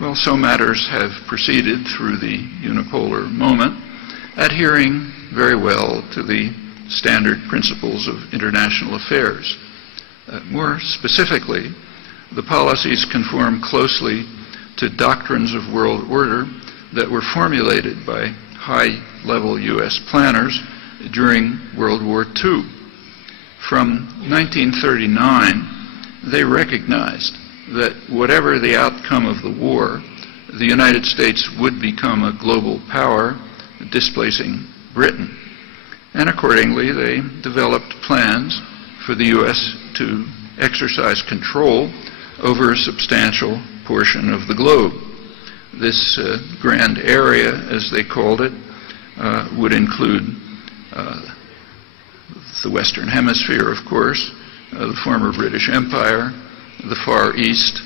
Well, so matters have proceeded through the unipolar moment, adhering very well to the standard principles of international affairs. More specifically, the policies conform closely to doctrines of world order that were formulated by high-level U.S. planners during World War II. From 1939, they recognized that whatever the outcome of the war, the United States would become a global power, displacing Britain. And accordingly, they developed plans for the U.S. to exercise control over a substantial portion of the globe. This grand area, as they called it, would include the Western Hemisphere, of course, the former British Empire, the Far East,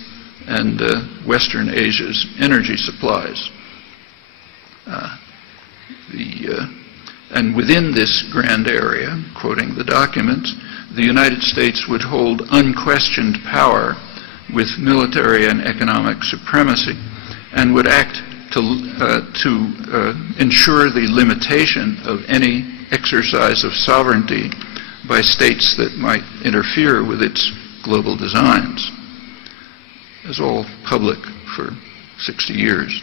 and Western Asia's energy supplies. And within this grand area, quoting the documents, the United States would hold unquestioned power with military and economic supremacy, and would act to ensure the limitation of any exercise of sovereignty by states that might interfere with its global designs. It was all public for 60 years.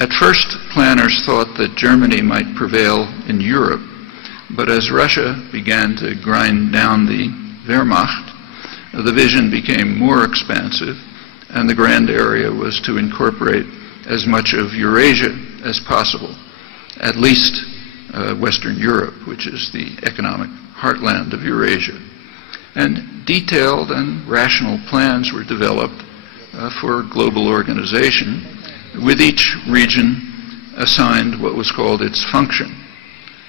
At first, planners thought that Germany might prevail in Europe, but as Russia began to grind down the Wehrmacht, the vision became more expansive, and the grand area was to incorporate as much of Eurasia as possible, at least Western Europe, which is the economic heartland of Eurasia. And detailed and rational plans were developed for global organization, with each region assigned what was called its function.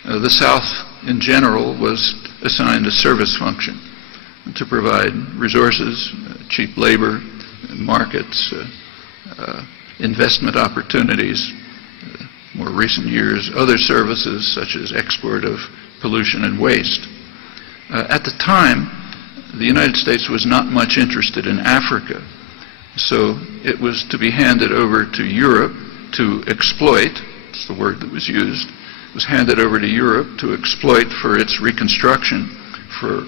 The South, in general, was assigned a service function to provide resources, cheap labor, markets, investment opportunities, more recent years, other services such as export of pollution and waste. At the time, the United States was not much interested in Africa, so it was to be handed over to Europe to exploit. That's the word that was used. It was handed over to Europe to exploit for its reconstruction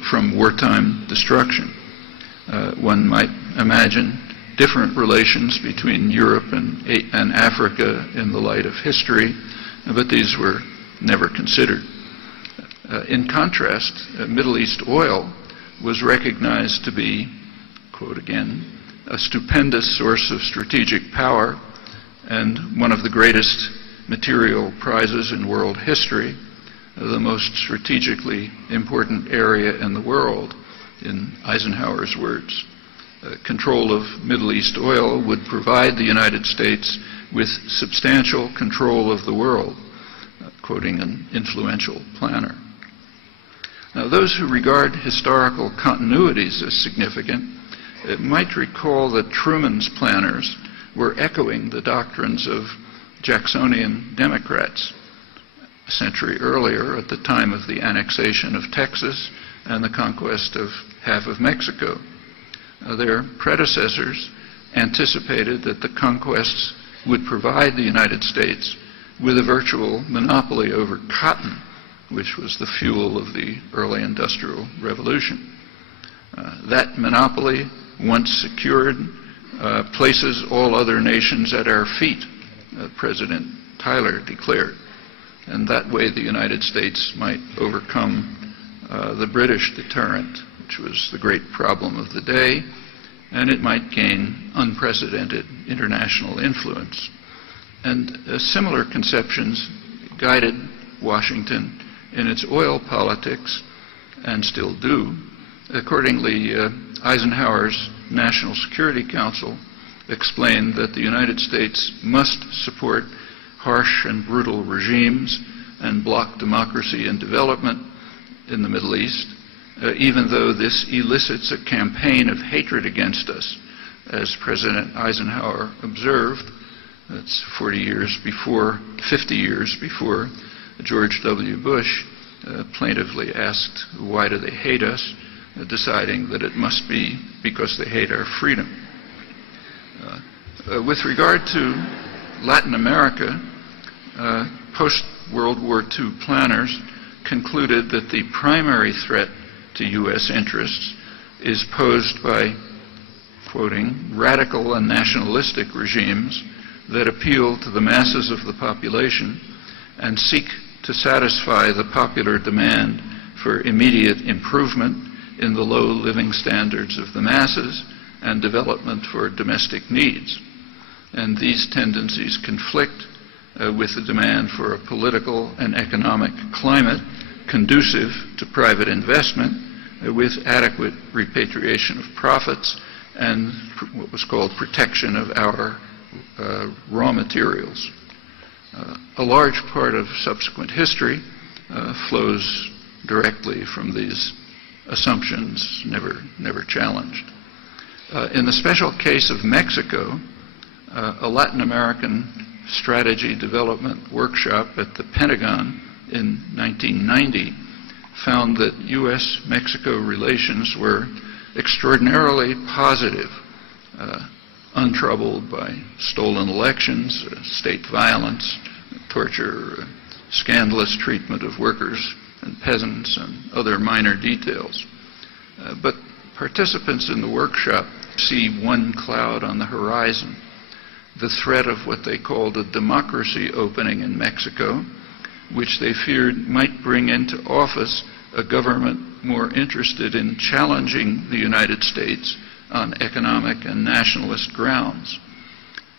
from wartime destruction. One might imagine different relations between Europe and Africa in the light of history, but these were never considered. In contrast, Middle East oil was recognized to be, quote again, a stupendous source of strategic power and one of the greatest material prizes in world history, the most strategically important area in the world, in Eisenhower's words. Control of Middle East oil would provide the United States with substantial control of the world, quoting an influential planner. Now, those who regard historical continuities as significant might recall that Truman's planners were echoing the doctrines of Jacksonian Democrats a century earlier, at the time of the annexation of Texas and the conquest of half of Mexico. Their predecessors anticipated that the conquests would provide the United States with a virtual monopoly over cotton, which was the fuel of the early industrial revolution. That monopoly, once secured, places all other nations at our feet, President Tyler declared. And that way the United States might overcome the British deterrent, which was the great problem of the day, and it might gain unprecedented international influence. And similar conceptions guided Washington in its oil politics, and still do. Accordingly, Eisenhower's National Security Council explained that the United States must support harsh and brutal regimes and block democracy and development in the Middle East, even though this elicits a campaign of hatred against us, as President Eisenhower observed. That's 50 years before George W. Bush plaintively asked, "Why do they hate us?" Deciding that it must be because they hate our freedom. With regard to Latin America, post-World War II planners concluded that the primary threat to U.S. interests is posed by, quoting, radical and nationalistic regimes that appeal to the masses of the population and seek to satisfy the popular demand for immediate improvement in the low living standards of the masses and development for domestic needs. And these tendencies conflict with the demand for a political and economic climate conducive to private investment with adequate repatriation of profits and what was called protection of our raw materials. A large part of subsequent history flows directly from these assumptions, never challenged. In the special case of Mexico, a Latin American strategy development workshop at the Pentagon in 1990 found that U.S.-Mexico relations were extraordinarily positive, untroubled by stolen elections, state violence, torture, scandalous treatment of workers and peasants, and other minor details. But participants in the workshop see one cloud on the horizon, the threat of what they called a democracy opening in Mexico, which they feared might bring into office a government more interested in challenging the United States on economic and nationalist grounds.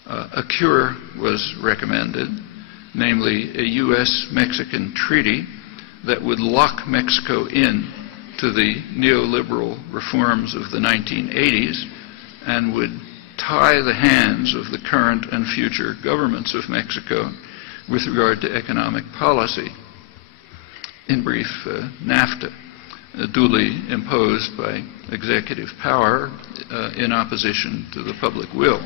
A cure was recommended, namely a U.S.-Mexican treaty that would lock Mexico in to the neoliberal reforms of the 1980s and would tie the hands of the current and future governments of Mexico with regard to economic policy. In brief, NAFTA, duly imposed by executive power in opposition to the public will.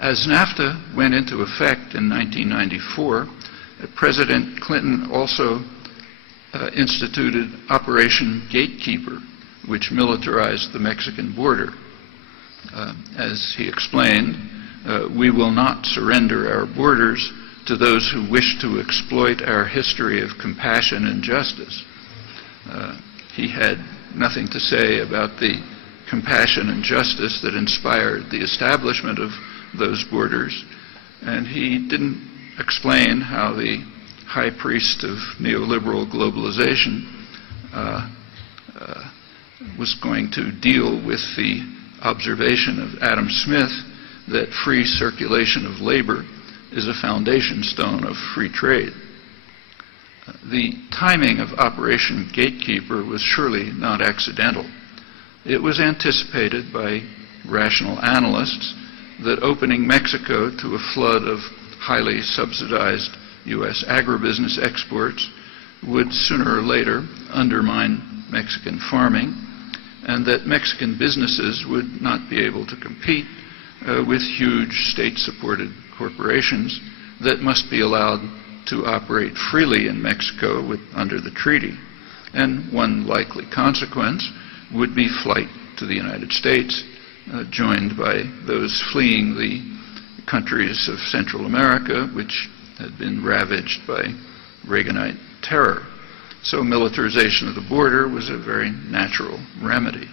As NAFTA went into effect in 1994, President Clinton also instituted Operation Gatekeeper, which militarized the Mexican border. As he explained, we will not surrender our borders to those who wish to exploit our history of compassion and justice. He had nothing to say about the compassion and justice that inspired the establishment of those borders, and he didn't explain how the high priest of neoliberal globalization was going to deal with the observation of Adam Smith that free circulation of labor is a foundation stone of free trade. The timing of Operation Gatekeeper was surely not accidental. It was anticipated by rational analysts that opening Mexico to a flood of highly subsidized U.S. agribusiness exports would sooner or later undermine Mexican farming, and that Mexican businesses would not be able to compete with huge state-supported corporations that must be allowed to operate freely in Mexico under the treaty. And one likely consequence would be flight to the United States, joined by those fleeing the countries of Central America, which had been ravaged by Reaganite terror. So militarization of the border was a very natural remedy.